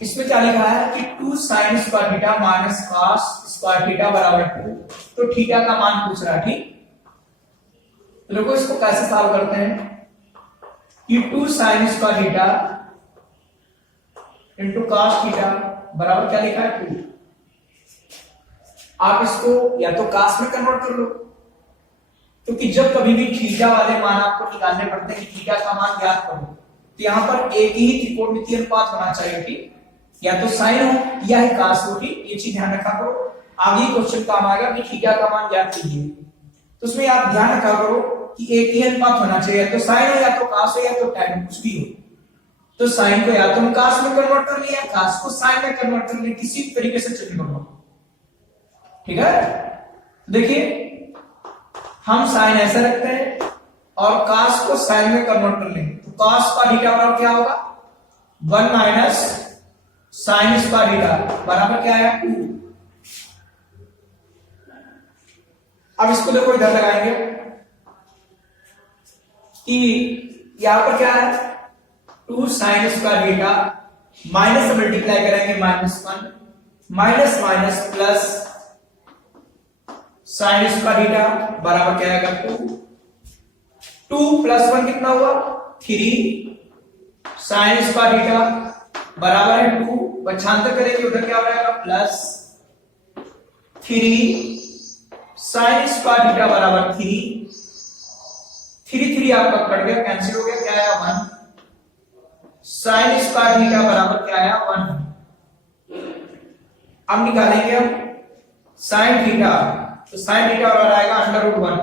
इसमें क्या लिखा है कि 2 sin square theta minus cos square theta बराबर 2। तो थीटा का मान पूछ रहा है, ठीक। तो देखो इसको कैसे सॉल्व करते हैं कि 2 sin square theta into cos theta बराबर क्या लिखा है 2। आप इसको या तो cos में कन्वर्ट कर लो, क्योंकि जब कभी भी थीटा वाले मान आपको निकालने पड़ते हैं कि थीटा का मान ज्ञात करो, तो यहां पर एक ही त्रिकोणमितीय अनुपात होना चाहिए, ठीक। या तो साइन हो या ही cos हो, ठीक। ये चीज ध्यान रखा करो, आगे क्वेश्चन काम आएगा कि थीटा का मान ज्ञात कीजिए। तो उसमें आप ध्यान रखा करो कि एक ही अनुपात होना चाहिए, या तो साइन हो या तो cos हो या तो tan कुछ भी हो। तो साइन को या तो हम cos में कन्वर्ट कर लिया, cos को साइन में कन्वर्ट कर लिया, किसी तरीके से चेंज कर लो, ठीक है। देखिए हम साइन ऐसे रखते हैं और cos को साइन में कन्वर्ट कर लेंगे, तो cos का थीटा बराबर क्या होगा 1 माइनस साइन स्क्वायर थीटा बराबर क्या है 2। अब इसको देखो इधर लगाएंगे कि यहां पर क्या है 2 साइन स्क्वायर थीटा माइनस से मल्टीप्लाई करेंगे -1 minus minus plus sign square theta बराबर क्या आएगा 2 प्लस 1 कितना हुआ 3 साइन स्क्वायर थीटा बराबर है 2, पक्षांतर करेंगे उधर क्या हो जाएगा प्लस 3 साइन स्क्वायर थीटा बराबर 3 आपका कट गया, कैंसिल हो गया, क्या आया 1 साइन स्क्वायर थीटा बराबर क्या आया 1। अब निकालेंगे हम साइन थीटा, तो साइन थीटा बराबर आएगा √1।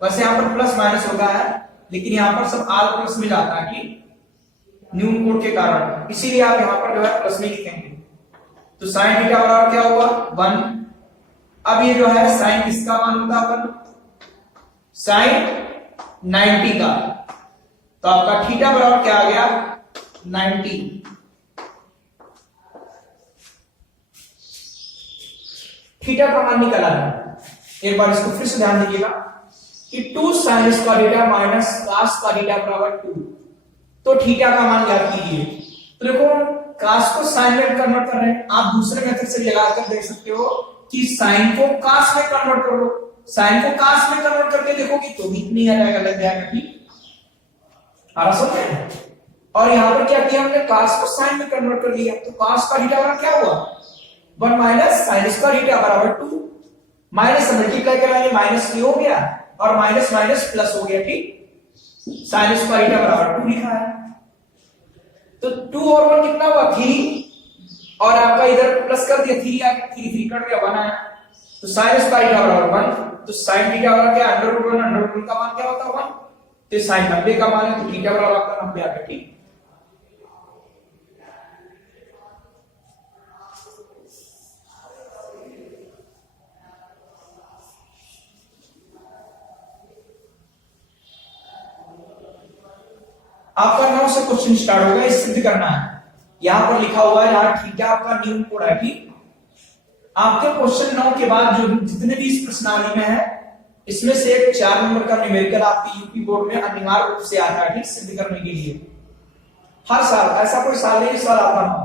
वैसे यहां पर प्लस माइनस होता है, लेकिन यहां पर सब आल प्लस में जाता है, ठीक, न्यून कोड के कारण, इसीलिए आप यहां पर जो है प्लस में लिखेंगे। तो साइन थीटा बराबर क्या हुआ 1। अब ये जो है साइन किसका मान होता है 1 साइन 90 का, तो आपका थीटा बराबर क्या आ गया 90। थीटा का मान निकला है। एक बार इसको फिर से ध्यान दीजिएगा कि 2 sign square theta minus cos square theta बराबर 2। तो थीटा का मान ज्ञात कीजिए। तो देखो cos को साइन में कन्वर्ट कर रहे हैं, आप दूसरे मेथड से लगाकर देख सकते हो कि साइन को cos में कन्वर्ट कर लो, साइन को cos में कन्वर्ट करके देखोगे तो भी नहीं आ जाएगा, लग जाएगा, ठीक, समझ में। और यहां पर क्या किया हमने cos को साइन में कन्वर्ट कर लिया, तो cos का थीटा बराबर क्या हुआ 1 माइनस साइन स्क्वायर थीटा बराबर 2, माइनस से मल्टीप्लाई कराएंगे माइनस हो गया और माइनस माइनस प्लस हो गया, ठीक, साइन स्क्वायर थीटा बराबर 2 लिखा है। तो 2 और 1 कितना हुआ 3, और आपका इधर प्लस कर दिया 3 आ गया, 3 कट गया 1 आया, तो साइन स्क्वायर थीटा बराबर 1। तो साइन थीटा बराबर क्या √1 का मान क्या होता है 1, तो साइन 90 का मान है, तो थीटा बराबर आपका 90 आ गया, ठीक। आपका 9 से क्वेश्चन स्टार्ट होगा, इस सिद्ध करना है। यहां पर लिखा हुआ है जहां थीटा आपका न्यून कोड है, ठीक। आपके क्वेश्चन 9 के बाद जो जितने भी इस प्रश्नावली में है, इसमें से एक 4 नंबर का न्यूमेरिकल आपके यूपी बोर्ड में अनिवार्य रूप से आता है, ठीक, सिद्ध करने के लिए। हर साल, ऐसा कोई साल नहीं इस साल आता ना,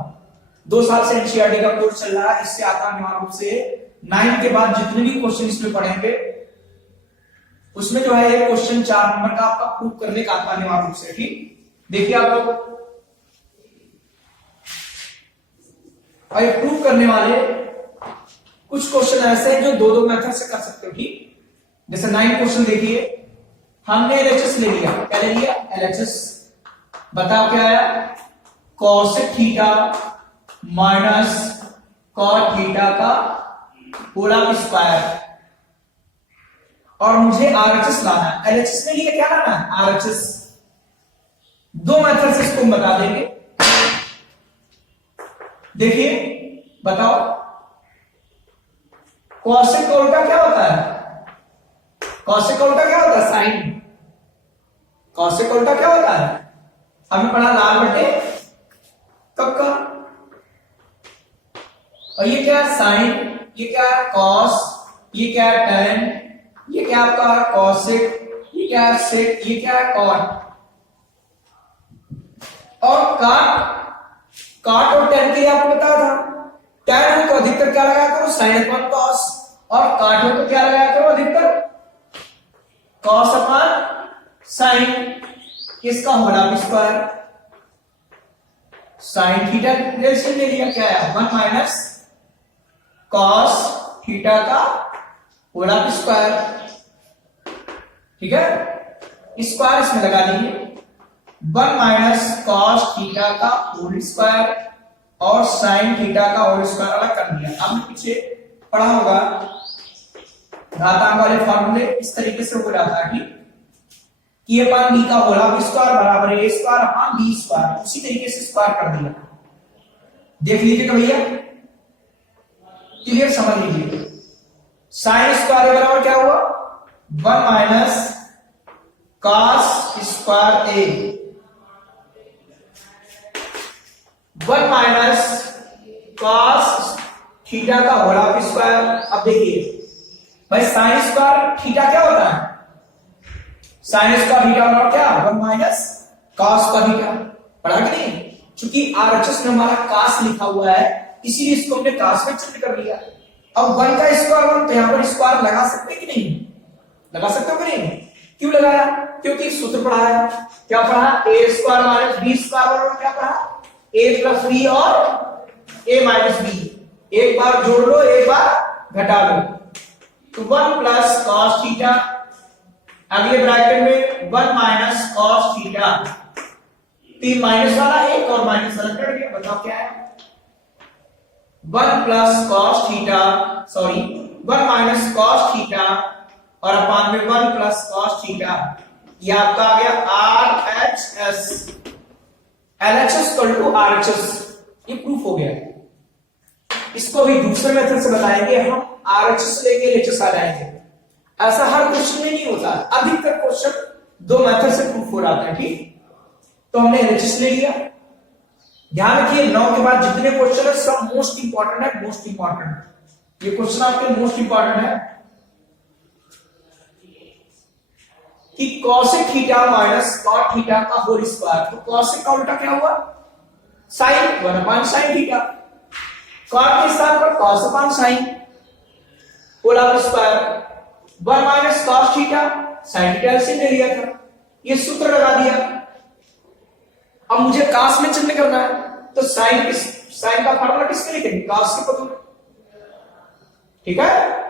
2 साल से एनसीईआरटी का कोर्स चल रहा है, इससे आता अनिवार्य रूप से। 9 के बाद जितने भी क्वेश्चन इसमें पढ़ेंगे उसमें जो है एक क्वेश्चन 4 नंबर का आपका प्रूव करने का आता अनिवार्य रूप से, ठीक। देखिए आप लोग, और ये प्रूव करने वाले कुछ क्वेश्चन ऐसे हैं जो 2 मेथड से कर सकते हो, ठीक। जैसे 9 क्वेश्चन देखिए, हमने एलएचएस ले लिया, क्या ले लिया एलएचएस, बताओ क्या आया cosec theta minus cot theta का होल स्क्वायर, और मुझे आरएचएस लाना है। एलएचएस में लिए क्या लाना है आरएचएस, 2 मेथड से इसको बता देंगे। देखिए बताओ cosec का उल्टा क्या होता है, cosec का उल्टा क्या होता है साइन, cosec का उल्टा क्या होता है हमने पढ़ा लाल बटे कब का, और ये क्या है साइन, ये क्या है cos, ये क्या है tan, ये क्या आपका है cosec, ये क्या है sec, ये क्या है cot। और काट कॉट और टेन के लिए आपको बताया था, टेन हो तो अधिकतर क्या लगाया करो साइन अपॉन कॉस, और कॉट हो तो क्या लगाया करो अधिकतर कॉस अपॉन साइन, किसका होल स्क्वायर, साइन थीटा से ले लिया, क्या है 1 माइनस कॉस थीटा का होल स्क्वायर, ठीक है, स्क्वायर इसमें लगा दीजिए, 1 माइनस कॉस थीटा का होल स्क्वायर और साइन थीटा का होल स्क्वायर अलग कर दिया। आपने पीछे पढ़ा होगा घातांक वाले फॉर्मूले इस तरीके से हो जाता है कि a अपॉन b का होल स्क्वायर बराबर a square upon b square, उसी तरीके से स्क्वायर कर दिया। देख लीजिएगा भैया, क्लियर समझ लीजिए। साइन स्क्वायर बराबर क्या हुआ 1 minus cos square a, 1 minus cos theta का होल स्क्वायर। अब देखिए भाई साइन स्क्वायर थीटा क्या होता है, साइन स्क्वायर थीटा बराबर क्या 1 माइनस कॉस का थीटा, पढ़ा कि नहीं, चूंकि आरएचएस में हमारा कॉस लिखा हुआ है इसीलिए इसको हमने कॉस में चिन्ह कर लिया। अब 1 का स्क्वायर 1, तो यहां पर स्क्वायर लगा सकते कि नहीं, लगा सकते हो कि नहीं, क्यों लगाया, क्योंकि सूत्र पढ़ा है, क्या पढ़ा a square minus b square बराबर क्या पढ़ा a प्लस b और a माइनस b, एक बार जोड़ लो एक बार घटा लो, तो 1 प्लस कॉस थीटा, अगले ब्रैकेट में 1 माइनस कॉस थीटा, तीन माइनस वाला एक और माइनस वाला कट गया, बताओ क्या है 1 plus cos theta, sorry 1 minus cos theta और अपान में 1 प्लस कॉस थीटा, ये आपका आ गया RHS, LHS equal to RHS, ये प्रूफ हो गया। इसको भी दूसरे मेथड से बताएंगे हम, RHS लेके LHS आ जाएंगे, ऐसा हर क्वेश्चन में नहीं होता, अधिकतर क्वेश्चन दो मेथड से प्रूफ हो जाते हैं, ठीक। तो हमने LHS ले लिया, ध्यान रखिए 9 के बाद जितने क्वेश्चन है सब मोस्ट इंपॉर्टेंट है, मोस्ट इंपॉर्टेंट, ये क्वेश्चन आपके मोस्ट इंपॉर्टेंट है कि cosec theta minus cot theta का होल स्क्वायर, तो कॉसेक का उल्टा क्या हुआ sine 1 upon sine theta, cot के स्थान पर cos upon sine whole square, 1 minus cos theta sine theta से ले लिया था, ये सूत्र लगा दिया। अब मुझे कॉस में चिन्ह करना है तो साइन का फार्मूला किसके लिखेंगे कॉस के पद में, ठीक है,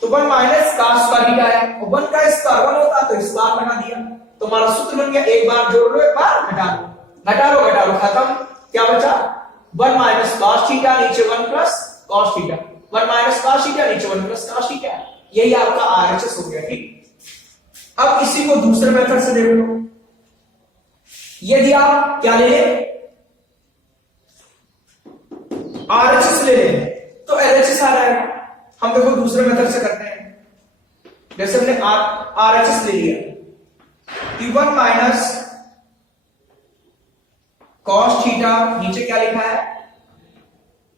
तो 1 माइनस कॉस का थीटा है, 1 का स्क्वायर 1 होता तो स्क्वायर बना दिया, तो हमारा सूत्र बन गया, एक बार जोड़ लो एक बार घटा लो, खत्म, क्या बचा 1 माइनस कॉस थीटा नीचे 1 plus cos theta, 1 minus cos theta नीचे 1 प्लस कॉस थीटा, यही आपका आरएचएस हो गया, ठीक। अब इसी को दूसरे मेथड से देख लो, यदि आप क्या ले लें आरएचएस ले लें तो एलएचएस आ जाएगा। हम देखो दूसरे मेथड से करते हैं, जैसे हमने आरएचएस ले लिया कि 1 माइनस कॉस थीटा नीचे क्या लिखा है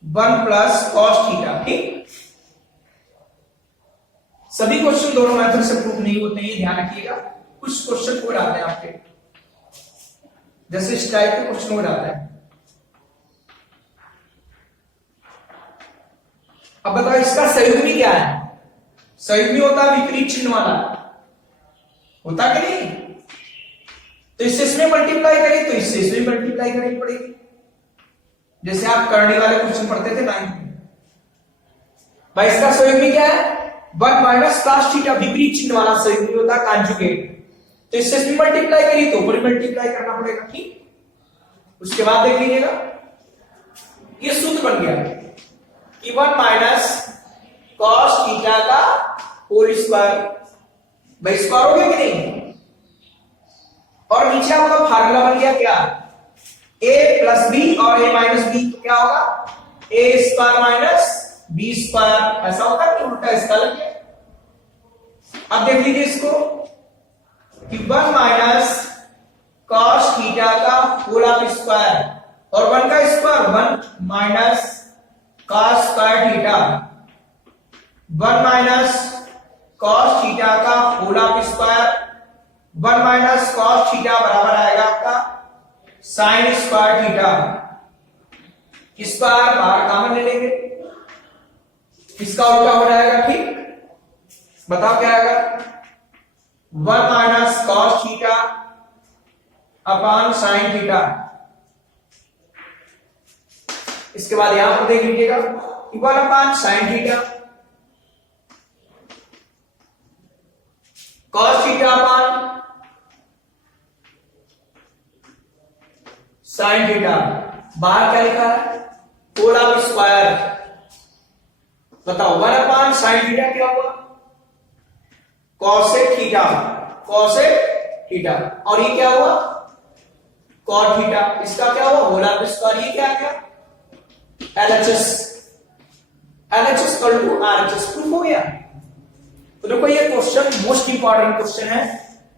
1 प्लस कॉस थीटा, ठीक। सभी क्वेश्चन दोनों मेथड से प्रूव नहीं होते हैं, ध्यान रखिएगा, कुछ क्वेश्चन हो जाते हैं आपके, जैसे इस टाइप के क्वेश्चन हो जाता है। अब बताओ इसका संयुग्मी क्या है, संयुग्मी होता है विपरीत चिन्ह वाला, होता कि नहीं, तो इससे इसमें मल्टीप्लाई करें तो इससे इसमें मल्टीप्लाई करनी पड़ेगी, जैसे आप करने वाले क्वेश्चन पढ़ते थे 9th में। भाई इसका संयुग्मी क्या है 1 माइनस कॉस थीटा, विपरीत चिन्ह वाला संयुग्मी होता है कॉन्जुगेट, तो इससे इसमें मल्टीप्लाई करी तो ऊपर मल्टीप्लाई करना पड़ेगा, ठीक। उसके बाद देख लीजिएगा ये सूत्र बन गया कि 1 माइनस कॉस थीटा का होल स्क्वायर, भाई स्क्वायर हो गया कि नहीं, और नीचे आपका फार्मूला बन गया क्या a प्लस बी और a माइनस बी, तो क्या होगा a square minus B square, ऐसा होता है कि उल्टा इसका लग गया। अब देख लीजिए इसको कि 1 माइनस कॉस थीटा का होल स्क्वायर और 1 का square 1 minus cos square theta, 1 minus cos theta का whole square, 1 minus cos theta बराबर आएगा आपका साइन स्क्वायर थीटा, स्क्वायर बाहर कॉमन ले लेंगे, इसका उल्टा हो जाएगा, ठीक। बताओ क्या आएगा, 1 minus cos theta upon sine theta. इसके बाद यहां पर देख लीजिएगा 1 upon sine theta cos theta upon sine theta. बाहर क्या लिखा है, होल ऑफ स्क्वायर। बताओ 1 अपॉन साइन थीटा क्या हुआ, कॉसेक थीटा, कॉसेक थीटा, और ये क्या हुआ, कॉट थीटा। इसका क्या हुआ, होल ऑफ स्क्वायर। ये क्या आ गया, LHS, LHS equal to RHS, proof हो गया। तो देखो ये क्वेश्चन मोस्ट इंपॉर्टेंट क्वेश्चन है।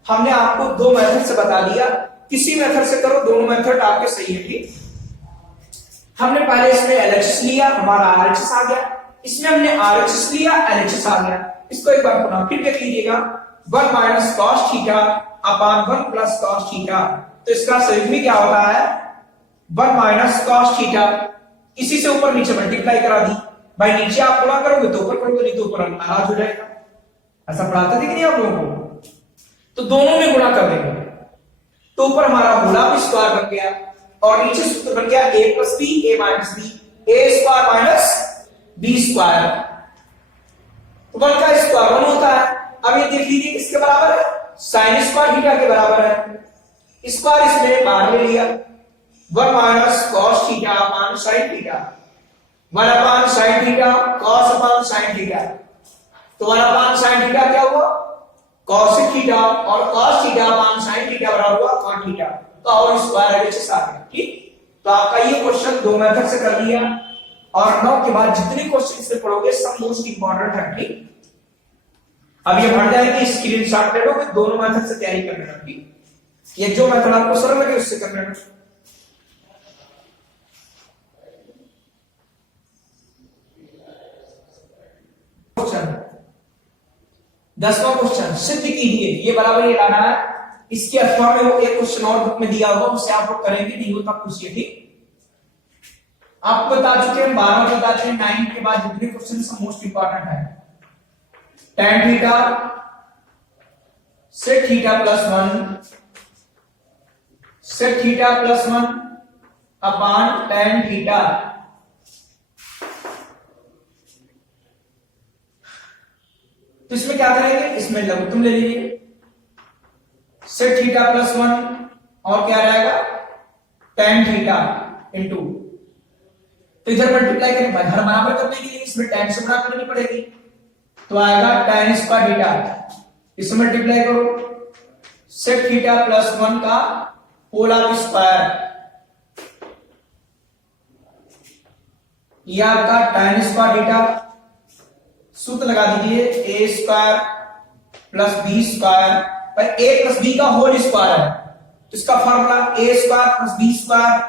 हमने आपको दो मेथड से बता दिया, किसी मेथड से करो, दोनों मेथड आपके सही है, ठीक। हमने पहले इसमें LHS लिया, हमारा RHS आ गया, इसमें हमने RHS लिया, LHS आ गया। इसको एक बार पुनः फिर देख लीजिएगा, 1 minus cos theta upon 1 plus cos theta. तो इसका सही में क्या होता है, 1 माइनस कॉस थीटा, इसी से ऊपर नीचे मल्टीप्लाई करा दी। भाई नीचे आप गुणा करोगे तो ऊपर करोगे, नहीं तो ऊपर नाराज हो जाएगा। ऐसा पढ़ाता थी कि नहीं आप लोगों को, तो दोनों में गुणा कर देंगे, तो ऊपर हमारा होल ऑफ स्क्वायर बन गया और नीचे सूत्र बन गया a plus B, a minus B, a square minus B square. तो 1 का स्क्वायर 1 होता है। अब ये देख लीजिए किसके बराबर है, साइन स्क्वायर थीटा के बराबर है। स्क्वायर इसमें बाहर ले लिया, 1 minus cos theta upon sine theta, 1 upon sine theta cos upon sine theta. तो 1 अपॉन साइन थीटा क्या हुआ, कॉसेक थीटा, और cos theta upon sin theta बराबर हुआ cot थीटा। तो और स्क्वायर LHS आ गया, ठीक। तो आपका ये क्वेश्चन दो मेथड से कर लिया, और 9 के बाद जितने क्वेश्चन से पढ़ोगे सब मोस्ट इंपॉर्टेंट है, ठीक। अब ये बढ़ जाएगी, स्क्रीनशॉट ले लो, दोनों मेथड से तैयारी कर लेना, ठीक। ये जो मेथड आपको सरल लगे उससे कर लेना। क्वेश्चन 10वां क्वेश्चन, सिद्ध कीजिए, ये बराबर ये लाना है। इसके अथवा में वो एक क्वेश्चन और बुक में दिया होगा, उससे आप लोग करेंगे, नहीं होता पूछिए, ठीक। आपको बता चुके हैं 12 बता चुके हैं, 9 के बाद जितने क्वेश्चन सब मोस्ट इंपॉर्टेंट है। tan theta sec theta plus 1 sec theta plus 1 upon tan theta. तो इसमें क्या करेंगे, इसमें लघुत्तम ले लीजिए, sec थीटा प्लस 1 और क्या रहेगा tan थीटा इनटू, तो इधर मल्टीप्लाई करें, हर बराबर करने के लिए इसमें tan से गुणा करनी पड़ेगी, तो आएगा tan स्क्वायर थीटा। इसमें मल्टीप्लाई करो, sec थीटा प्लस 1 का होल ऑफ स्क्वायर, ये आपका tan स्क्वायर थीटा। सूत्र लगा दीजिए, a square plus B square पर a प्लस बी का होल स्क्वायर है, तो इसका formula a square plus B square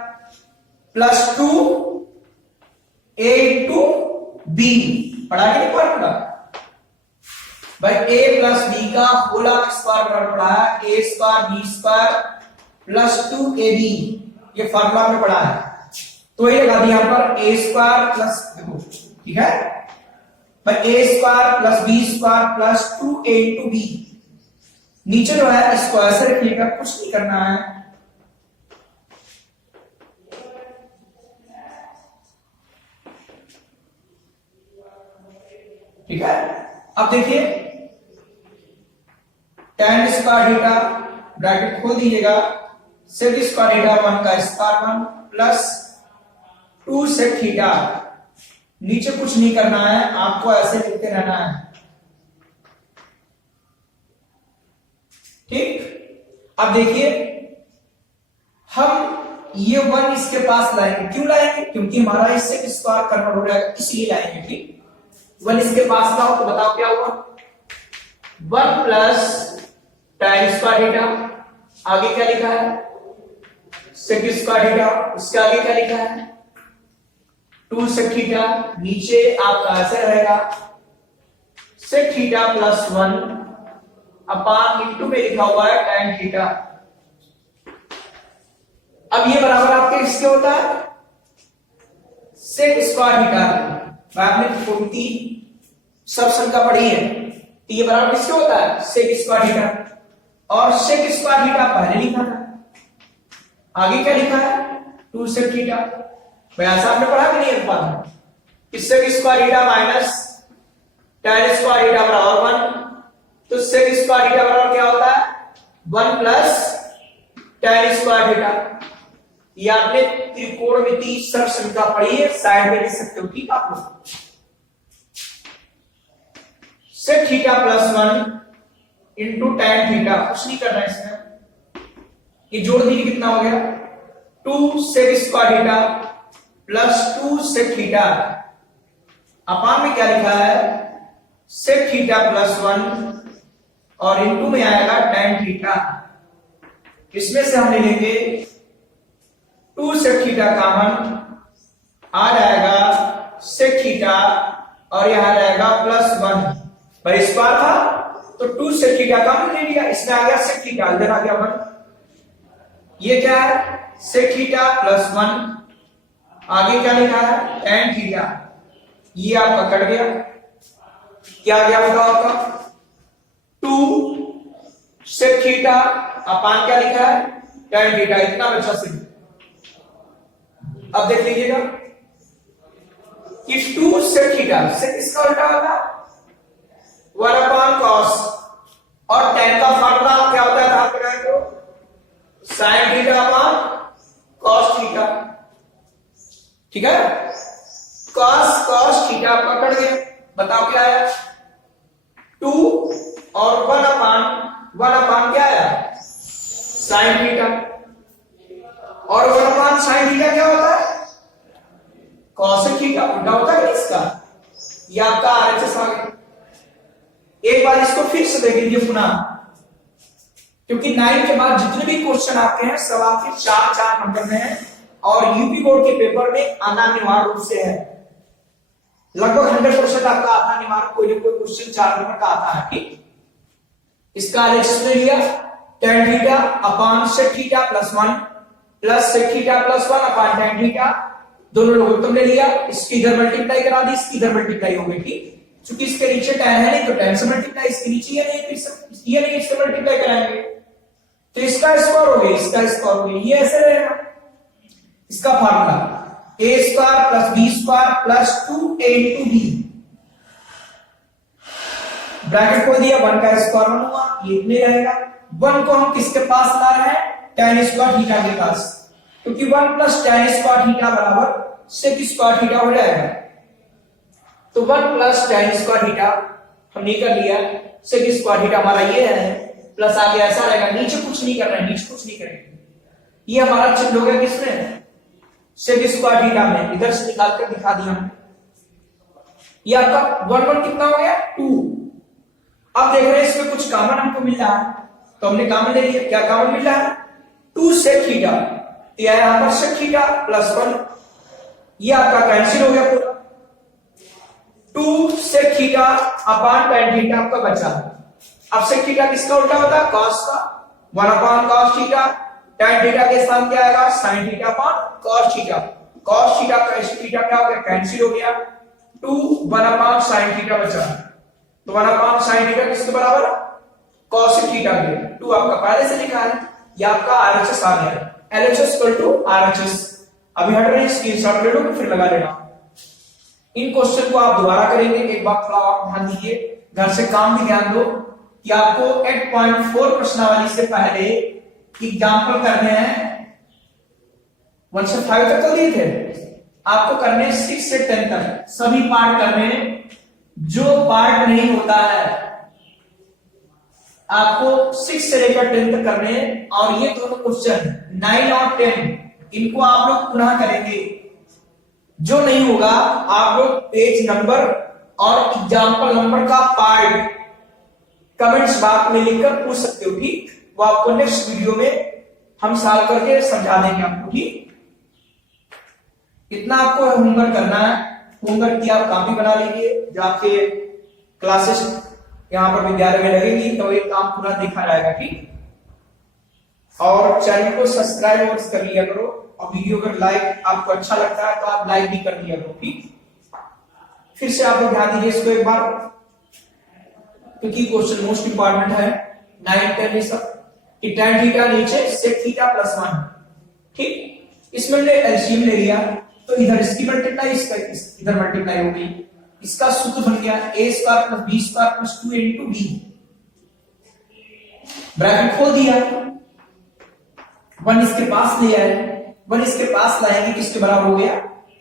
plus 2a into B. पढ़ा के नहीं फॉर्मूला भाई, a प्लस बी का होल ऑफ स्क्वायर बराबर पढ़ा है a square B square plus 2ab, ये फॉर्मूला में पढ़ा है। तो ये लगा दिया यहां पर a स्क्वायर प्लस, देखो ठीक है भाई, a square plus B square plus 2a into B. नीचे जो है स्क्वायर से रखिएगा, कुछ नहीं करना है। ठीक है, अब देखिए tan स्क्वायर थीटा ब्रैकेट खोल दीजिएगा, sec स्क्वायर थीटा 1 का स्क्वायर 1 प्लस 2 sec थीटा। नीचे कुछ नहीं करना है, आपको ऐसे लिखते रहना है, ठीक। अब देखिए हम ये 1 इसके पास लाएंगे, क्यों लाएंगे, क्योंकि हमारा इससे स्क्वायर कन्वर्ट हो जाएगा, इसलिए लाएंगे, ठीक। 1 इसके पास लाओ तो बताओ क्या हुआ, 1 प्लस tan स्क्वायर थीटा, आगे क्या लिखा है sec स्क्वायर थीटा, उसके आगे क्या लिखा है 2 sec थीटा। नीचे आपका ऐसे रहेगा sec थीटा प्लस 1 अपान इंटू में लिखा हुआ है tan थीटा। अब ये बराबर आपके इसके होता है सेक स्क्वायर थीटा। आपने पूर्ति सब संख्या पढ़ी है तो ये बराबर किसके होता है, सेक स्क्वायर थीटा। और सेक स्क्वायर थीटा पहले लिखा था, आगे क्या लिखा है, 2 सेक थीटा। भाई ऐसा आपने पढ़ा कि नहीं एक बार, sec square theta minus tan square theta बराबर 1। तो सेक स्क्वायर थीटा बराबर क्या होता है, 1 प्लस tan स्क्वायर थीटा। ये आपने त्रिकोणमिति सर्व संख्या पढ़ी है, साइड में लिख सकते हो, ठीक आप लोग। Sec theta plus 1 into tan theta, कुछ नहीं करना है इसमें, ये जोड़ दीजिए कितना हो गया, 2 sec square theta plus 2 sec theta. अपान में क्या लिखा है, सेक थीटा प्लस 1 और इंटू में आएगा tan थीटा। इसमें से हम ले लेंगे 2 सेक थीटा कॉमन, आ जाएगा सेक थीटा और यहां रहेगा प्लस 1। भाई स्क्वायर था तो 2 सेक थीटा कॉमन ले लिया, इसमें आ गया सेक थीटा, इधर आ गया 1। ये क्या है, सेक थीटा प्लस 1, आगे क्या लिखा है, tan थीटा। ये आपका कट गया, क्या गया बताओ आपका, 2 सेक थीटा अपान क्या लिखा है, tan थीटा, इतना बचा सिर्फ। अब देख लीजिएगा कि 2 सेक थीटा, सेक इसका उल्टा होता है 1 अपान कॉस, और tan का फार्मूला क्या होता है, ध्यान लगाए तो sin theta upon cos theta, ठीक है। कॉस थीटा आपका कट गया, बताओ क्या आया, 2 और 1 अपान क्या आया, sin थीटा। और 1 अपान sin थीटा क्या होता है, cosec थीटा, उल्टा होता है इसका। ये आपका आरएचएस आ गया। एक बार इसको फिर से देख लीजिए पुनः, क्योंकि 9 के बाद जितने भी क्वेश्चन आते हैं सब आपके 4-4 नंबर में है, और यूपी बोर्ड के पेपर में आना अनिवार्य रूप से है। लगभग 100% आपका आता अनिवार्य, कोई ना कोई क्वेश्चन 4 नंबर का आता है, ठीक। इसका आरएचएस ले लिया, tan theta upon sec theta plus 1 plus sec theta plus 1 upon tan theta, दोनों लोगों ले लिया, इसकी इधर मल्टीप्लाई करा दी, इसकी इधर मल्टीप्लाई हो गई, ठीक। क्योंकि इसके नीचे tan है नहीं तो tan से मल्टीप्लाई, इसके नीचे ये नहीं इससे मल्टीप्लाई कराएंगे, तो इसका स्क्वायर हो गया, इसका स्क्वायर हो गया, ये ऐसे रहेगा। इसका formula a square plus b square plus 2a into b, bracket खोल दिया, 1 का स्क्वायर 1 हुआ, ये इतने रहेगा। 1 को हम किसके पास ला रहे हैं, tan स्क्वायर थीटा के पास, क्योंकि 1 प्लस tan स्क्वायर थीटा बराबर सेक स्क्वायर थीटा हो जाएगा। तो 1 प्लस tan स्क्वायर थीटा हमने कर लिया, सेक स्क्वायर थीटा हमारा ये है, प्लस आगे ऐसा रहेगा, नीचे कुछ नहीं करना है, नीचे कुछ नहीं करेंगे। ये हमारा चिन्ह हो गया किसमें, सेक स्क्वायर थीटा में, इधर से निकाल कर दिखा दिया। ये आपका 1 कितना हो गया, 2। अब देख रहे हैं इसमें कुछ कॉमन हमको मिल रहा है, तो हमने कॉमन ले लिया। क्या कॉमन मिल रहा है, 2 सेक थीटा, यहां पर सेक थीटा प्लस 1, ये आपका कैंसिल हो गया पूरा। 2 sec theta upon tan theta आपका बचा। अब सेक थीटा किसका उल्टा होता है, कॉस का, 1 अपान कॉस थीटा, tan थीटा के स्थान क्या आएगा, sin theta upon cos theta. cos theta का थीटा क्या हो गया, कैंसिल हो गया, 2 1 अपान sin थीटा बचा। तो 1 अपान sin थीटा किसके बराबर है, cos थीटा के। 2 आपका पहले से लिखा है, ये आपका आरएचएस आ गया, एलएचएस इक्वल टू आरएचएस। अभी हट रहे हैं, स्क्रीनशॉट ले लो फिर लगा लेना। इन क्वेश्चन को आप दोबारा करेंगे, एक बात थोड़ा और ध्यान दीजिए, घर से काम भी ध्यान दो कि आपको 8.4 प्रश्नावली से पहले एग्जाम्पल करने हैं। 1 से 5 तक तो दिए थे, आपको करने 6 से 10 तक सभी पार्ट करने। जो पार्ट नहीं होता है आपको 6 से लेकर 10 तक करने, और ये दोनों क्वेश्चन 9 और 10 इनको आप लोग पुनः करेंगे। जो नहीं होगा आप लोग पेज नंबर और एग्जाम्पल नंबर का पार्ट कमेंट्स बॉक्स में लिखकर पूछ सकते हो, ठीक। वो आपको नेक्स्ट वीडियो में हम सॉल्व करके समझा देंगे आपको, ठीक। इतना आपको होमवर्क करना है। होमवर्क की आप कॉपी बना लीजिए, जो आपके क्लासेस यहाँ पर विद्यालय में लगेगी तो ये काम पूरा देखा जाएगा, ठीक। और चैनल को सब्सक्राइब कर लिया करो। और वीडियो अगर लाइक आपको अच्छा लगता है तो आप लाइक भी कर दिया करो, ठीक। फिर से आप लोग ध्यान दीजिए इसको एक बार, क्योंकि क्वेश्चन मोस्ट इंपॉर्टेंट है 9 10 ये सब। कि tan थीटा नीचे sec थीटा प्लस 1, ठीक। इसमें हमने एलसीएम ले लिया तो इधर इसकी मल्टीप्लाई इसका इधर मल्टीप्लाई हो गई, इसका सूत्र बन गया a square plus b square plus 2 into b। Bracket खोल दिया, 1 इसके पास ले आए, 1 इसके पास लाएंगे किसके बराबर हो गया,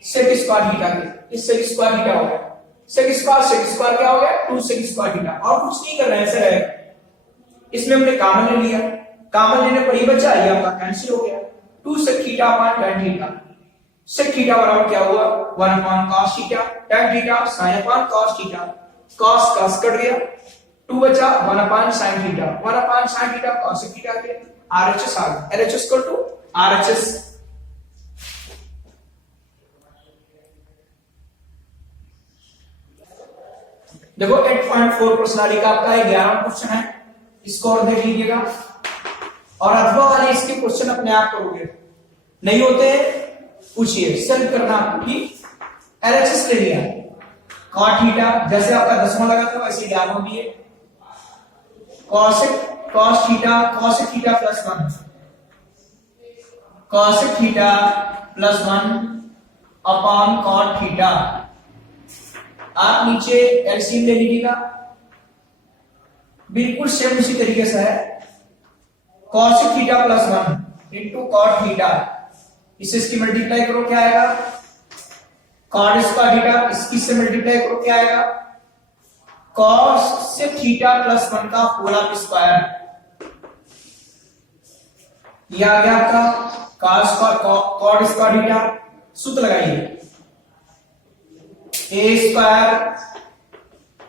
sec स्क्वायर थीटा के। इस sec स्क्वायर थीटा हो गया, sec स्क्वायर क्या हो गया 2 sec स्क्वायर थीटा। और कुछ नहीं कर रहे हैं, ऐसे रहेगा। इसमें हमने कॉमन ले लिया, कॉमन लेने पर ही बचा, ये आपका कैंसिल हो गया। 2 sec theta upon tan theta, sec theta बराबर क्या हुआ 1 upon cos theta, tan theta sin upon cos theta, cos cut गया, 2 बचा 1 upon sin theta, 1 upon sin theta cos theta के RHS आ गया। LHS equal to RHS। देखो 8.4 प्रश्नावली का आपका 11वां क्वेश्चन है, इसको और देख लीजिएगा। और अथवा वाले इसके क्वेश्चन अपने आप करोगे, नहीं होते पूछिए, सेल्फ करना आपको, ठीक। एलएचएस ले लिया, cot थीटा जैसे आपका 10वां लगा था वैसे 11वां भी है, cos theta plus 1, cos theta plus 1 upon cot theta. आप नीचे एलसीएम ले लीजिएगा, बिल्कुल सेम उसी तरीके से है, cos theta plus 1 into cot theta, इससे इसकी मल्टीप्लाई करो क्या आएगा, cot स्क्वायर थीटा, इसकी से मल्टीप्लाई करो क्या आएगा, cos थीटा प्लस 1 का होल स्क्वायर। यह आ गया आपका cot स्क्वायर थीटा, सूत्र लगाइए a square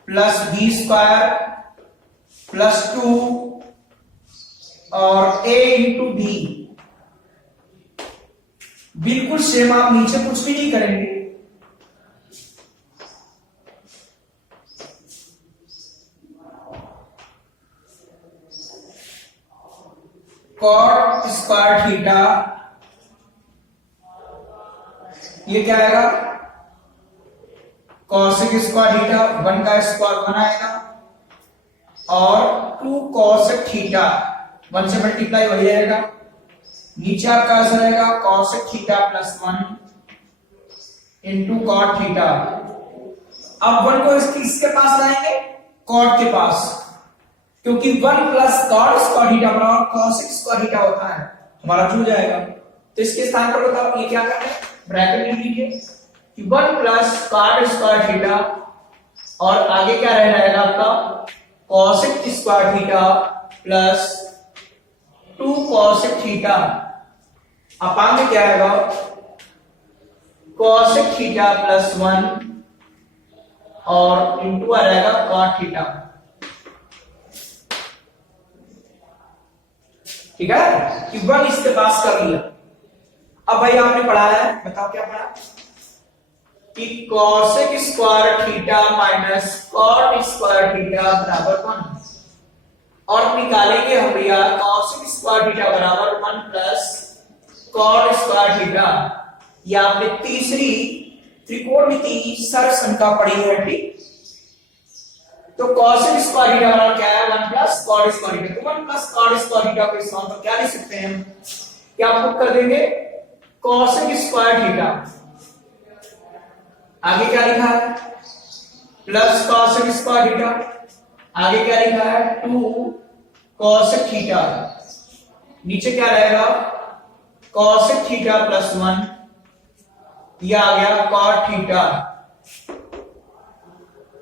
plus b square plus 2 और a इंटू b। बिल्कुल सेम, आप नीचे कुछ भी नहीं करेंगे, cot स्क्वायर थीटा, ये क्या आएगा cosec स्क्वायर थीटा, 1 का स्क्वायर 1 आएगा और 2 cosec थीटा 1 से मल्टीप्लाई हो जाएगा, नीचे आपका आंसर आएगा cosec theta plus 1 into cot theta. अब 1 को इसके पास लाएंगे cot के पास, क्योंकि 1 प्लस cot स्क्वायर थीटा बराबर cosec स्क्वायर थीटा होता है, हमारा जुड़ जाएगा। तो इसके स्थान पर बताओ ये क्या करना है, ब्रैकेट लिख लीजिए कि 1 प्लस cot स्क्वायर थीटा और आगे क्या रह जाएगा आपका cosec square theta plus 2 cosec theta, अपान में क्या आएगा cosec थीटा प्लस 1 और इंटू आ जाएगा cot थीटा, ठीक है। कि 1 इसके पास कर लिया। अब भाई आपने पढ़ा है, बताओ क्या पढ़ा कि cosec square theta minus cot square theta बराबर 1 और निकालेंगे हम भैया cosec स्क्वायर थीटा बराबर 1 प्लस cot स्क्वायर थीटा। ये आपने तीसरी त्रिकोणमिति सरल संख्या पढ़ी है, ठीक। तो cosec स्क्वायर थीटा बराबर क्या है 1 प्लस cot स्क्वायर थीटा, तो 1 प्लस cot स्क्वायर थीटा को इस फॉर्म पर क्या लिख सकते हैं हम, क्या आप कर देंगे cosec स्क्वायर थीटा, आगे क्या लिखा है प्लस cosec स्क्वायर थीटा, आगे क्या लिखा है 2 cosec थीटा, नीचे क्या रहेगा cosec थीटा प्लस 1, यह आ गया cot थीटा।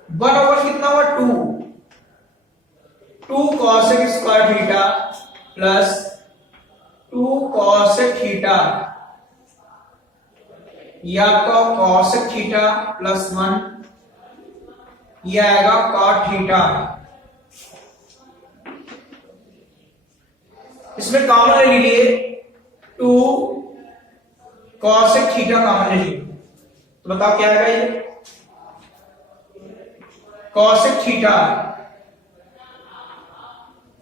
1 ओवर कितना हुआ 2 cosec square theta plus 2 cosec theta, यह आपका cosec थीटा प्लस 1, यह आएगा cot थीटा। इसमें कॉमन ले लीजिए 2 cosec थीटा कॉमन ले लीजिए, तो बताओ क्या आएगा ये cosec थीटा,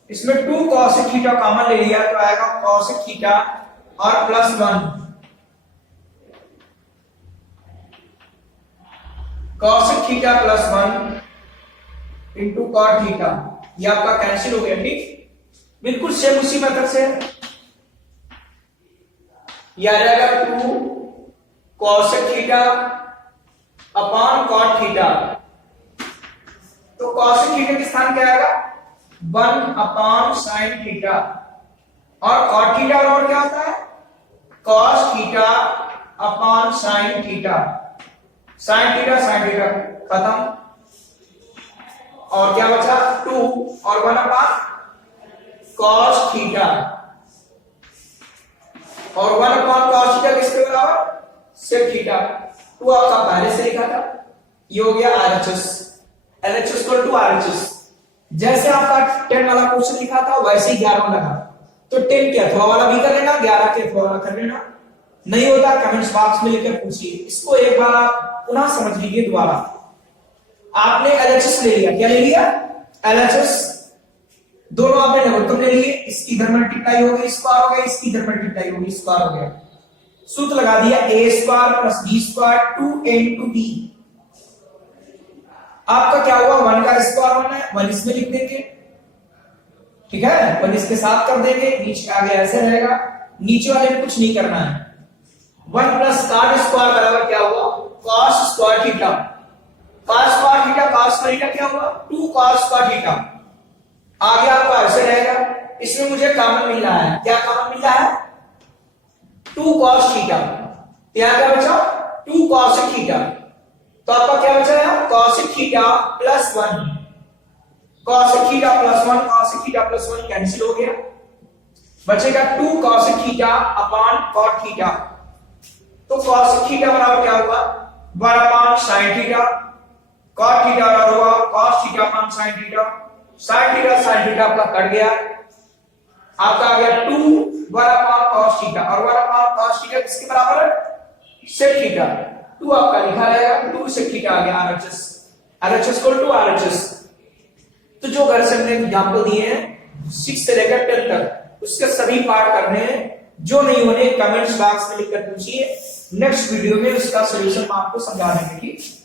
इसमें 2 cosec थीटा कॉमन ले लिया तो आएगा cosec थीटा और plus 1 cosec theta plus 1 into cot theta, ये आपका कैंसिल हो गया। ठीक, बिल्कुल सेम उसी मेथड से ये आ जाएगा 2 cosec theta upon cot theta. तो cosec थीटा के स्थान क्या आएगा 1 अपॉन sin थीटा, और cot थीटा और क्या होता है cos theta upon sin theta. sin theta खत्म, और क्या बचा 2 और 1 अपॉन cos थीटा, और 1 अपॉन cos थीटा किसके बराबर sec थीटा। 2 आपका पहले से लिखा था, ये हो गया RHS, LHS equal to RHS। जैसे आपका 10 वाला क्वेश्चन लिखा था वैसे ही 11 लगा, तो 10 के अथवा वाला भी कर लेना, 11 के अथवा वाला कर लेना। नहीं होता कमेंट्स बॉक्स में लिखकर पूछिए, इसको एक बार आप पुनः समझ लीजिए दोबारा। आपने LHS ले लिया, क्या ले लिया LHS, दोनों आपने लघुत्तम ले लिए, इसकी इधर मल्टीप्लाई हो गई स्क्वायर हो गया, इसकी इधर मल्टीप्लाई हो गई स्क्वायर हो गया। सूत्र लगा दिया a square plus b square 2a into b। आपका क्या हुआ 1 का स्क्वायर 1 है, 1 इसमें लिख देंगे, ठीक है, 1 इसके साथ कर देंगे, नीचे आगे ऐसे रहेगा, नीचे वाले में कुछ नहीं करना है। 1 प्लस cot स्क्वायर बराबर क्या हुआ cos square theta, cos square theta cos theta क्या हुआ 2 cos स्क्वायर थीटा। आगे आपका ऐसे रहेगा, इसमें मुझे कॉमन मिल रहा है, क्या कॉमन मिल रहा है 2 cos थीटा, यहां क्या बचा 2 cos थीटा, तो आपका क्या बचा है cos theta plus 1, cos theta plus 1, cos theta plus 1 cancel हो गया, बचेगा 2 cos theta upon cot theta. तो cos थीटा बराबर क्या हुआ 1 upon sin theta, cot theta बराबर हुआ cos theta upon sin theta, sin theta आपका कट गया, आपका आ गया 2 1 अपॉन cos थीटा, और 1 अपॉन cos थीटा किसके बराबर है sec थीटा। 2 आपका लिखा रहेगा 2 sec थीटा आ गया RHS इक्वल टू RHS। तो जो घर से हमने एग्जांपल दिए हैं 6 से लेकर 10 तक, उसके सभी पार्ट करने हैं, जो नहीं होने कमेंट्स बॉक्स में लिखकर पूछिए, नेक्स्ट वीडियो में उसका सॉल्यूशन आपको समझा देंगे। ठीक।